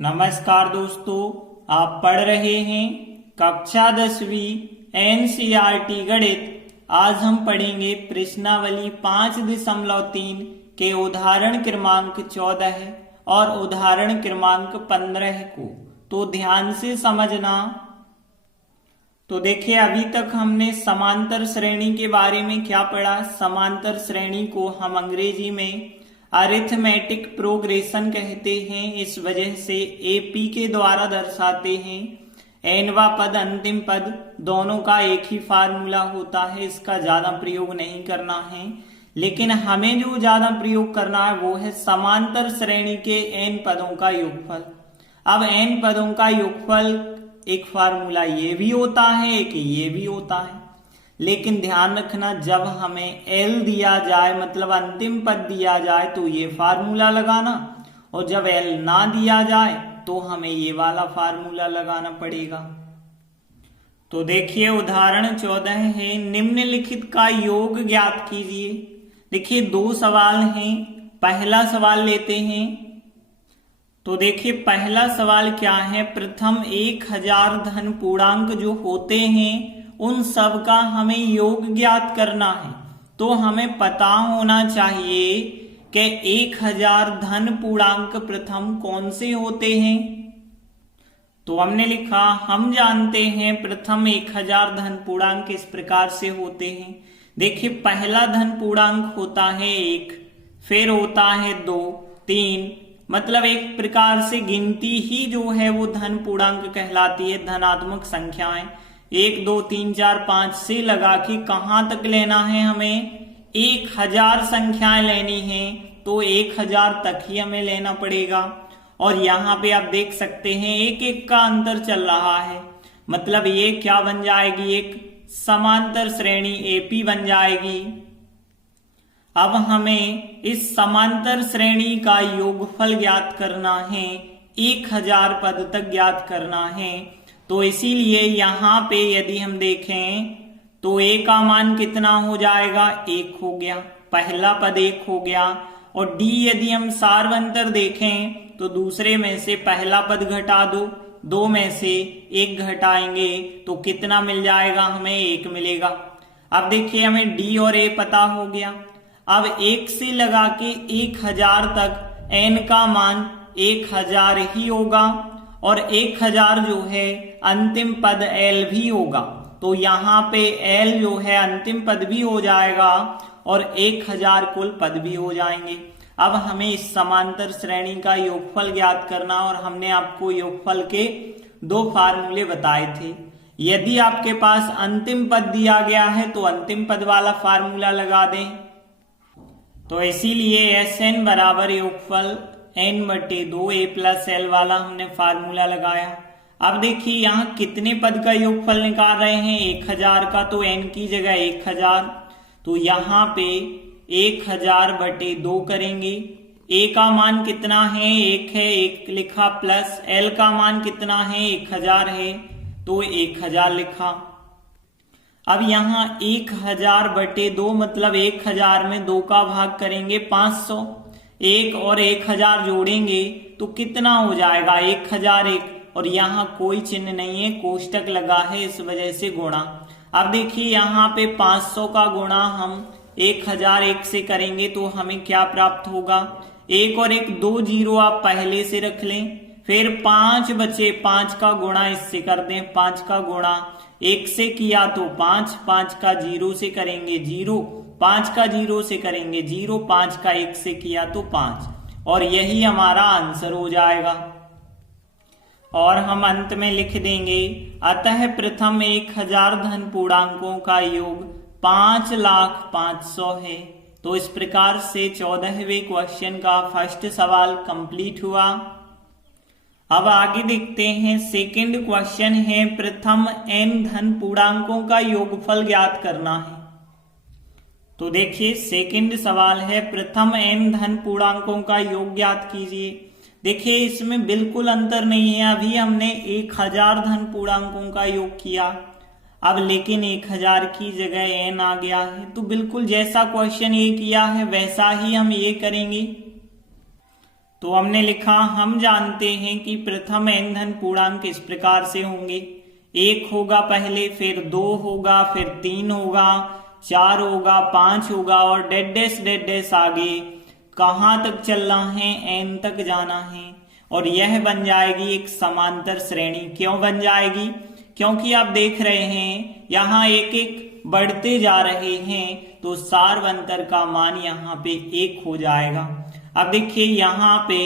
नमस्कार दोस्तों, आप पढ़ रहे हैं कक्षा 10वीं एनसीईआरटी गणित। आज हम पढ़ेंगे प्रश्नावली 5.3 के उदाहरण क्रमांक 14 और उदाहरण क्रमांक 15 को। तो ध्यान से समझना। तो देखिए, अभी तक हमने समांतर श्रेणी के बारे में क्या पढ़ा। समांतर श्रेणी को हम अंग्रेजी में अरिथमेटिक प्रोग्रेशन कहते हैं। इस वजह से एपी के द्वारा दर्शाते हैं। एनवा पद अंतिम पद दोनों का एक ही फार्मूला होता है, इसका ज्यादा प्रयोग नहीं करना है। लेकिन हमें जो ज्यादा प्रयोग करना है वो है समांतर श्रेणी के एन पदों का योगफल। अब एन पदों का योगफल एक फार्मूला ये भी होता है, एक ये भी होता है। लेकिन ध्यान रखना, जब हमें एल दिया जाए मतलब अंतिम पद दिया जाए तो ये फार्मूला लगाना, और जब एल ना दिया जाए तो हमें ये वाला फार्मूला लगाना पड़ेगा। तो देखिए, उदाहरण 14 है, निम्नलिखित का योग ज्ञात कीजिए। देखिए, दो सवाल हैं। पहला सवाल लेते हैं। तो देखिए, पहला सवाल क्या है, प्रथम 1000 धन पूर्णांक जो होते हैं उन सब का हमें योग ज्ञात करना है। तो हमें पता होना चाहिए कि 1000 धन पूर्णांक प्रथम कौन से होते हैं। तो हमने लिखा, हम जानते हैं प्रथम 1000 धन पूर्णांक इस प्रकार से होते हैं। देखिए, पहला धन पूर्णांक होता है 1, फिर होता है 2, 3, मतलब एक प्रकार से गिनती ही जो है वो धन पूर्णांक कहलाती है। धनात्मक संख्याएं 1, 2, 3, 4, 5 से लगा के कहां तक लेना है, हमें 1000 संख्याएं लेनी है। तो 1000 तक ही हमें लेना पड़ेगा। और यहाँ पे आप देख सकते हैं एक एक का अंतर चल रहा है, मतलब ये क्या बन जाएगी, एक समांतर श्रेणी एपी बन जाएगी। अब हमें इस समांतर श्रेणी का योगफल ज्ञात करना है, 1000 पद तक ज्ञात करना है। तो इसीलिए यहाँ पे यदि हम देखें तो ए का मान कितना हो जाएगा, 1 हो गया, पहला पद 1 हो गया। और डी यदि हम सार्वंतर देखें तो दूसरे में से पहला पद घटा दो, 2 में से 1 घटाएंगे तो कितना मिल जाएगा, हमें 1 मिलेगा। अब देखिए, हमें डी और ए पता हो गया। अब 1 से लगा के 1000 तक एन का मान 1000 ही होगा, और 1000 जो है अंतिम पद एल भी होगा। तो यहाँ पे एल जो है अंतिम पद भी हो जाएगा और 1000 कुल पद भी हो जाएंगे। अब हमें इस समांतर श्रेणी का योगफल ज्ञात करना, और हमने आपको योगफल के 2 फार्मूले बताए थे। यदि आपके पास अंतिम पद दिया गया है तो अंतिम पद वाला फार्मूला लगा दें। तो इसीलिए एस एन बराबर योगफल n/2 a + l वाला हमने फार्मूला लगाया। अब देखिए, यहाँ कितने पद का योगफल निकाल रहे हैं, 1000 का, तो n की जगह 1000। तो यहाँ पे 1000/2 करेंगे। a का मान कितना है, 1 है, 1 लिखा, प्लस l का मान कितना है, 1000 है, तो 1000 लिखा। अब यहाँ 1000/2 मतलब 1000 में 2 का भाग करेंगे 500। 1 और 1000 जोड़ेंगे तो कितना हो जाएगा, 1001। और यहाँ कोई चिन्ह नहीं है, कोष्टक लगा है, इस वजह से गुणा। अब देखिए, यहाँ पे 500 का गुणा हम 1001 से करेंगे तो हमें क्या प्राप्त होगा, 1 और 1 2 जीरो आप पहले से रख लें, फिर 5 बचे, 5 का गुणा इससे कर दें, 5 का गुणा 1 से किया तो 5, 5 का 0 से करेंगे 0, 5 का 0 से करेंगे 0, 5 का 1 से किया तो 5, और यही हमारा आंसर हो जाएगा। और हम अंत में लिख देंगे, अतः प्रथम 1000 धन पूर्णांकों का योग 5,05,000 है। तो इस प्रकार से 14वें क्वेश्चन का फर्स्ट सवाल कंप्लीट हुआ। अब आगे देखते हैं, सेकंड क्वेश्चन है, प्रथम n धन पूर्णांकों का योगफल ज्ञात करना है। तो देखिए, सेकंड सवाल है, प्रथम n धन पूर्णांकों का योग ज्ञात कीजिए। देखिए, इसमें बिल्कुल अंतर नहीं है, अभी हमने 1000 धन पूर्णांकों का योग किया, अब लेकिन 1000 की जगह n आ गया है। तो बिल्कुल जैसा क्वेश्चन ये किया है वैसा ही हम ये करेंगे। तो हमने लिखा हम जानते हैं कि प्रथम n धन पूर्णांक इस प्रकार से होंगे, 1 होगा पहले, फिर 2 होगा, फिर 3 होगा, 4 होगा, 5 होगा और डेड डैश आगे कहां तक चलना है, n तक जाना है और यह बन जाएगी एक समांतर श्रेणी। क्यों बन जाएगी? क्योंकि आप देख रहे हैं यहाँ एक एक बढ़ते जा रहे हैं तो सार्वंतर का मान यहाँ पे 1 हो जाएगा। अब देखिए यहाँ पे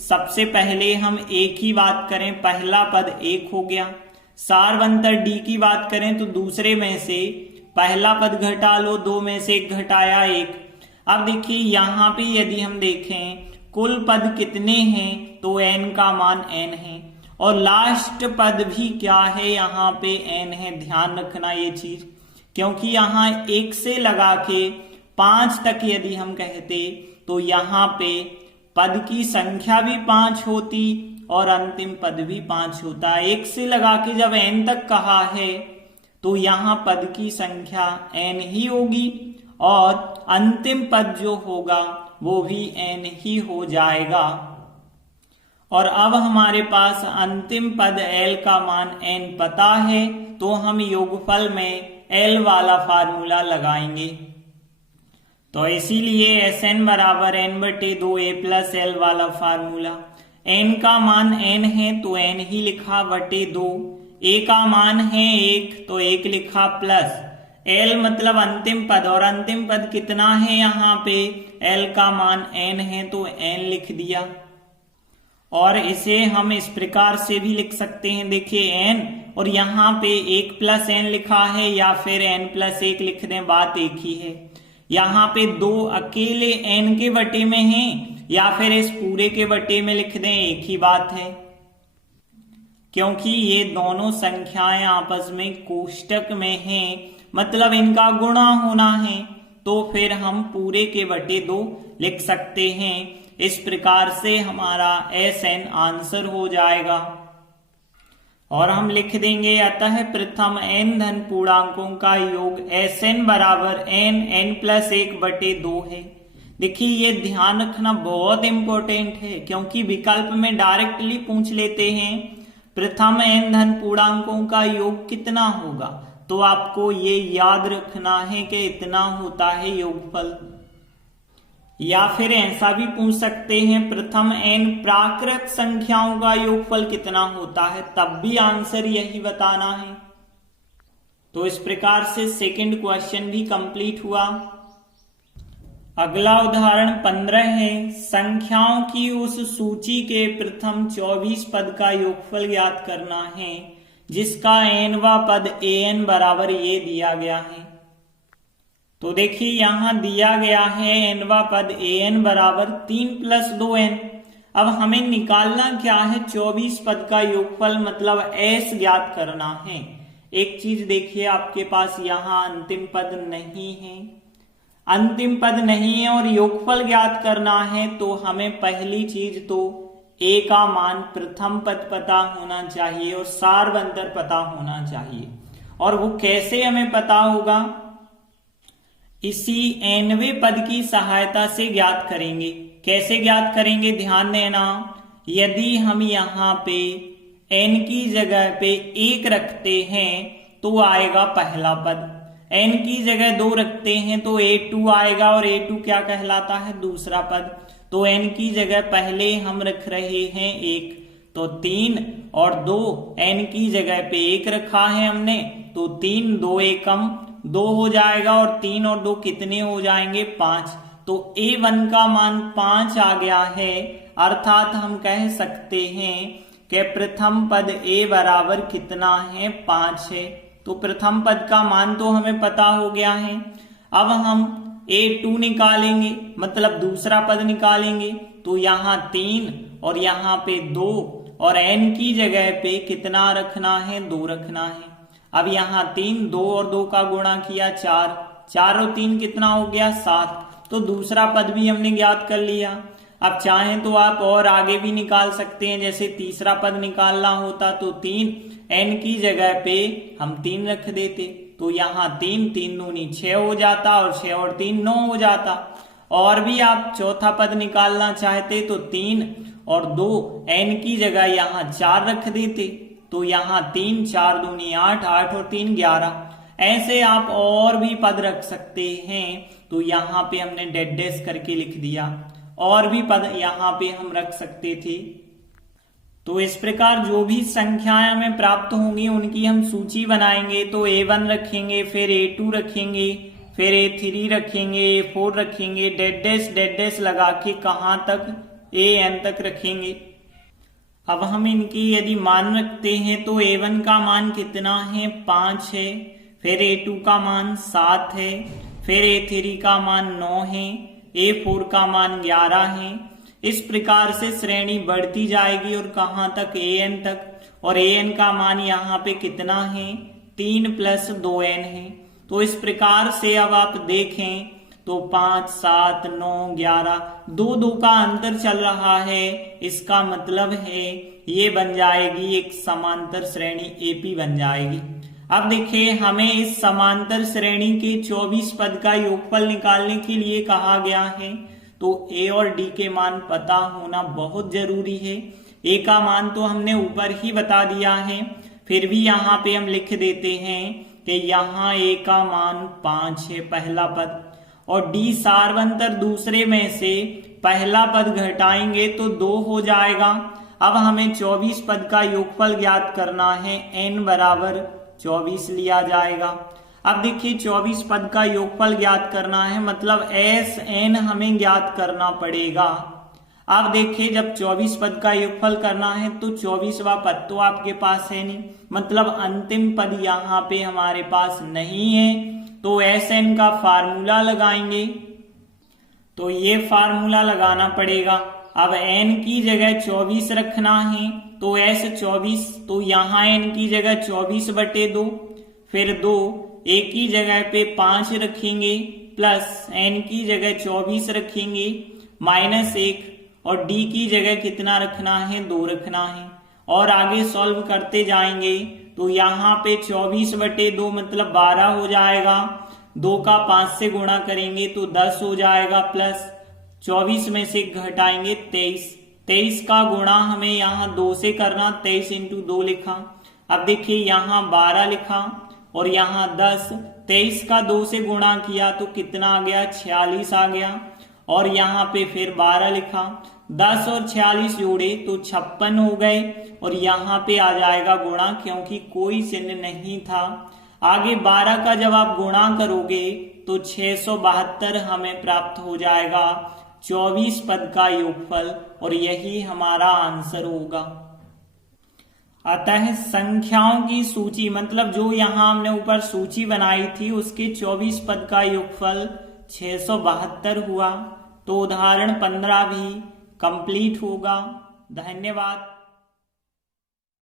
सबसे पहले हम एक ही बात करें, पहला पद 1 हो गया। सार्वंतर d की बात करें तो दूसरे में से पहला पद घटा लो, 2 में से 1 घटाया 1। अब देखिए यहाँ पे यदि हम देखें कुल पद कितने हैं तो n का मान n है और लास्ट पद भी क्या है, यहाँ पे n है। ध्यान रखना ये चीज, क्योंकि यहाँ 1 से लगा के 5 तक यदि हम कहते तो यहाँ पे पद की संख्या भी 5 होती और अंतिम पद भी 5 होता। 1 से लगा के जब n तक कहा है तो यहाँ पद की संख्या n ही होगी और अंतिम पद जो होगा वो भी n ही हो जाएगा। और अब हमारे पास अंतिम पद l का मान n पता है तो हम योगफल में l वाला फार्मूला लगाएंगे। तो इसीलिए Sn बराबर n/2 a प्लस l वाला फार्मूला। n का मान n है तो n ही लिखा बटे 2, a का मान है 1 तो 1 लिखा प्लस l मतलब अंतिम पद, और अंतिम पद कितना है यहाँ पे, l का मान n है तो n लिख दिया। और इसे हम इस प्रकार से भी लिख सकते हैं, देखिए n और यहाँ पे 1 प्लस n लिखा है या फिर n प्लस 1 लिख दें, बात एक ही है। यहाँ पे 2 अकेले n के बटे में हैं या फिर इस पूरे के बटे में लिख दें, एक ही बात है, क्योंकि ये दोनों संख्याएं आपस में कोष्टक में हैं, मतलब इनका गुणा होना है, तो फिर हम पूरे के बटे 2 लिख सकते हैं। इस प्रकार से हमारा Sn आंसर हो जाएगा और हम लिख देंगे अतः प्रथम n धन पूर्णांकों का योग Sn बराबर n प्लस 1 बटे 2 है। देखिए ये ध्यान रखना बहुत इंपॉर्टेंट है, क्योंकि विकल्प में डायरेक्टली पूछ लेते हैं प्रथम n धन पूर्णांकों का योग कितना होगा, तो आपको ये याद रखना है कि इतना होता है योगफल। या फिर ऐसा भी पूछ सकते हैं प्रथम n प्राकृत संख्याओं का योगफल कितना होता है, तब भी आंसर यही बताना है। तो इस प्रकार से सेकंड क्वेश्चन भी कंप्लीट हुआ। अगला उदाहरण 15 है, संख्याओं की उस सूची के प्रथम 24 पद का योगफल ज्ञात करना है जिसका nवा पद an बराबर ये दिया गया है। तो देखिए यहां दिया गया है nवा पद an बराबर 3 प्लस 2n। अब हमें निकालना क्या है, 24 पद का योगफल मतलब s ज्ञात करना है। एक चीज देखिए, आपके पास यहाँ अंतिम पद नहीं है, अंतिम पद नहीं है और योगफल ज्ञात करना है, तो हमें पहली चीज तो a का मान प्रथम पद पता होना चाहिए और सार्वंतर पता होना चाहिए। और वो कैसे हमें पता होगा, इसी nवें पद की सहायता से ज्ञात करेंगे। कैसे ज्ञात करेंगे, ध्यान देना, यदि हम यहाँ पे n की जगह पे 1 रखते हैं तो आएगा पहला पद, n की जगह 2 रखते हैं तो a2 आएगा और a2 क्या कहलाता है, दूसरा पद। तो n की जगह पहले हम रख रहे हैं 1 तो 3 और 2, n की जगह पे 1 रखा है हमने तो 3 2 एकम 2 हो जाएगा और 3 और 2 कितने हो जाएंगे, 5। तो a1 का मान 5 आ गया है, अर्थात हम कह सकते हैं कि प्रथम पद a बराबर कितना है, 5 है। तो प्रथम पद का मान तो हमें पता हो गया है। अब हम a2 निकालेंगे, मतलब दूसरा पद निकालेंगे, तो यहाँ 3 और यहाँ पे 2 और n की जगह पे कितना रखना है, 2 रखना है। अब यहाँ 3, 2 और 2 का गुणा किया 4, 4 और 3 कितना हो गया, 7। तो दूसरा पद भी हमने ज्ञात कर लिया। अब चाहें तो आप और आगे भी निकाल सकते हैं, जैसे तीसरा पद निकालना होता तो 3, n की जगह पे हम 3 रख देते, तो यहाँ 3 3 दूनी 6 हो जाता और 6 और 3 9 हो जाता। और भी आप चौथा पद निकालना चाहते तो 3 और 2 n की जगह यहाँ 4 रख देते, तो यहाँ 3 4 दूनी 8, 8 और 3 11। ऐसे आप और भी पद रख सकते हैं। तो यहाँ पे हमने डेड डैश करके लिख दिया, और भी पद यहाँ पे हम रख सकते थे। तो इस प्रकार जो भी संख्याएं हमें प्राप्त होंगी उनकी हम सूची बनाएंगे। तो A1 रखेंगे, फिर A2 रखेंगे, फिर A3 रखेंगे, A4 रखेंगे, डेड डैश लगा के कहां तक, AN तक रखेंगे। अब हम इनकी यदि मान रखते हैं तो A1 का मान कितना है, 5 है, फिर A2 का मान 7 है, फिर A3 का मान 9 है, A4 का मान 11 है। इस प्रकार से श्रेणी बढ़ती जाएगी और कहां तक, AN तक। और AN का मान यहाँ पे कितना है, 3 + 2n है। तो इस प्रकार से अब आप देखें तो 5 7 9 11, 2 का अंतर चल रहा है। इसका मतलब है ये बन जाएगी एक समांतर श्रेणी, AP बन जाएगी। अब देखिए हमें इस समांतर श्रेणी के 24 पद का योगफल निकालने के लिए कहा गया है। तो A और D के मान पता होना बहुत जरूरी है। A का मान तो हमने ऊपर ही बता दिया है, फिर भी यहाँ पे हम लिख देते हैं कि यहाँ A का मान 5 है, पहला पद, और D सार्वंतर दूसरे में से पहला पद घटाएंगे तो 2 हो जाएगा। अब हमें 24 पद का योगफल ज्ञात करना है, n बराबर 24 लिया जाएगा। अब देखिए 24 पद का योगफल ज्ञात करना है, मतलब SN हमें ज्ञात करना पड़ेगा। अब देखिए जब 24 पद का योगफल करना है तो 24वां पद तो आपके पास है नहीं, मतलब अंतिम पद यहाँ पे हमारे पास नहीं है। तो SN का फार्मूला लगाएंगे, तो ये फार्मूला लगाना पड़ेगा। अब n की जगह 24 रखना है, तो S 24, तो यहाँ n की जगह 24/2, फिर 2 A की जगह पे 5 रखेंगे, प्लस n की जगह 24 रखेंगे, -1, और D की जगह कितना रखना है, 2 रखना है। और आगे सॉल्व करते जाएंगे तो यहाँ पे 24/2 मतलब 12 हो जाएगा। 2 का 5 से गुणा करेंगे तो 10 हो जाएगा, प्लस 24 में से घटाएंगे 23। 23 का गुणा हमें यहाँ 2 से करना, 23 × 2 लिखा। अब देखिए यहाँ 12 लिखा और यहाँ 10। 23 का 2 से गुणा किया तो कितना आ गया, 46 आ गया। और यहाँ पे फिर 12 लिखा, 10 और 46 जोड़े तो 56 हो गए, और यहाँ पे आ जाएगा गुणा, क्योंकि कोई चिन्ह नहीं था। आगे 12 का जब आप गुणा करोगे तो 672 हमें प्राप्त हो जाएगा 24 पद का योगफल, और यही हमारा आंसर होगा। अतः संख्याओं की सूची, मतलब जो यहाँ हमने ऊपर सूची बनाई थी उसके 24 पद का योगफल 672 हुआ। तो उदाहरण 15 भी कंप्लीट होगा। धन्यवाद।